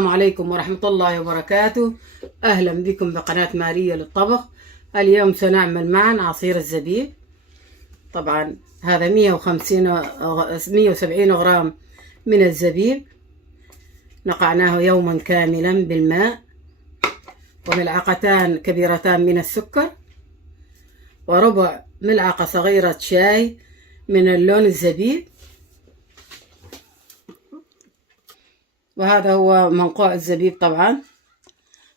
السلام عليكم ورحمة الله وبركاته. أهلا بكم بقناة ماريا للطبخ. اليوم سنعمل معا عصير الزبيب. طبعا هذا 170 غرام من الزبيب، نقعناه يوما كاملا بالماء، وملعقتان كبيرتان من السكر، وربع ملعقة صغيرة شاي من اللون الزبيب. وهذا هو منقوع الزبيب طبعا.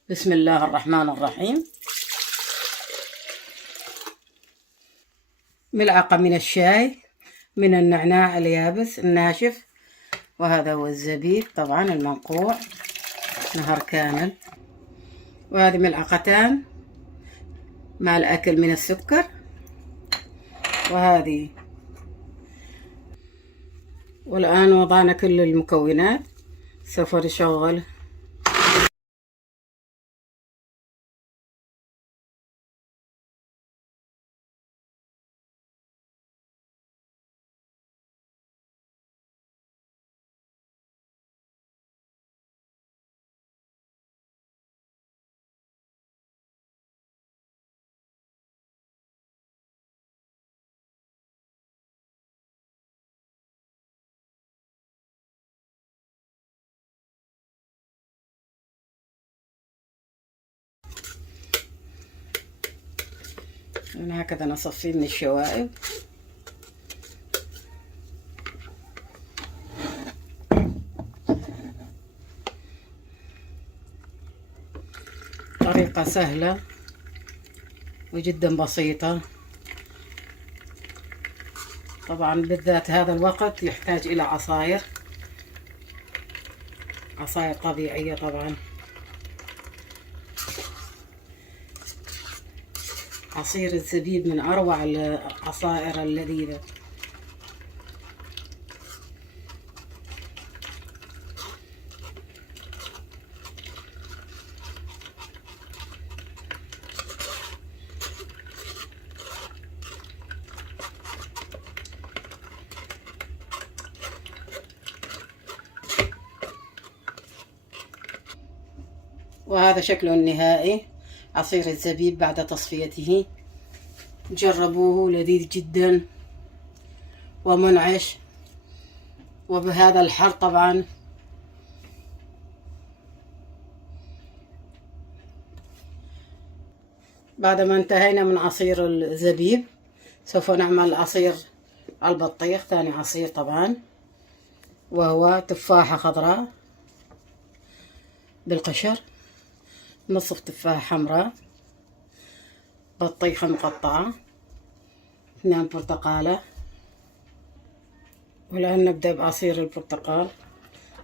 بسم الله الرحمن الرحيم. ملعقة من الشاي من النعناع اليابس الناشف، وهذا هو الزبيب طبعا المنقوع نهر كامل. وهذه ملعقتان مع الأكل من السكر، وهذه. والآن وضعنا كل المكونات، سوف نشغل. أنا هكذا نصفيه من الشوائب. طريقة سهلة وجدا بسيطة. طبعا بالذات هذا الوقت يحتاج إلى عصاير طبيعية. طبعا عصير الزبيب من أروع العصائر اللذيذة. وهذا شكله النهائي، عصير الزبيب بعد تصفيته. جربوه، لذيذ جدا ومنعش، وبهذا الحر طبعا. بعد ما انتهينا من عصير الزبيب سوف نعمل عصير البطيخ، ثاني عصير طبعا، وهو تفاحة خضراء بالقشر، نصف تفاحة حمراء، بطيخة مقطعة، 2 برتقالة. والآن نبدأ بعصير البرتقال.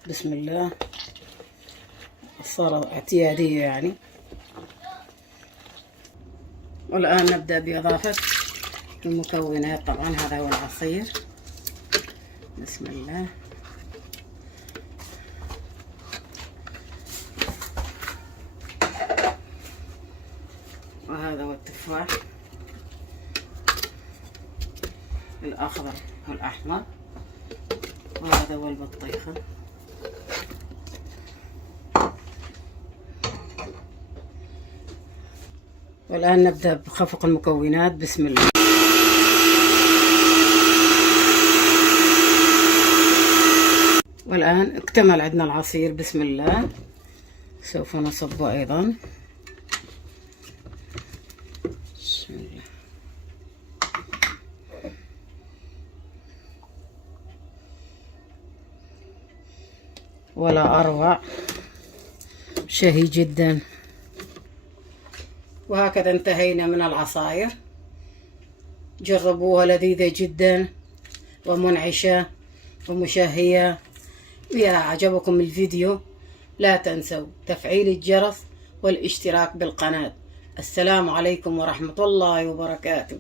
بسم الله، صار اعتيادية يعني. والآن نبدأ بإضافة المكونات. طبعا هذا هو العصير. بسم الله. وهذا هو التفاح الأخضر والأحمر، وهذا هو البطيخة. والآن نبدأ بخفق المكونات. بسم الله. والآن اكتمل عندنا العصير. بسم الله. سوف نصبه أيضا. بسم الله. ولا أروع، شهي جدا. وهكذا انتهينا من العصاير. جربوها، لذيذة جدا ومنعشة ومشهية. إذا أعجبكم الفيديو لا تنسوا تفعيل الجرس والاشتراك بالقناة. السلام عليكم ورحمة الله وبركاته.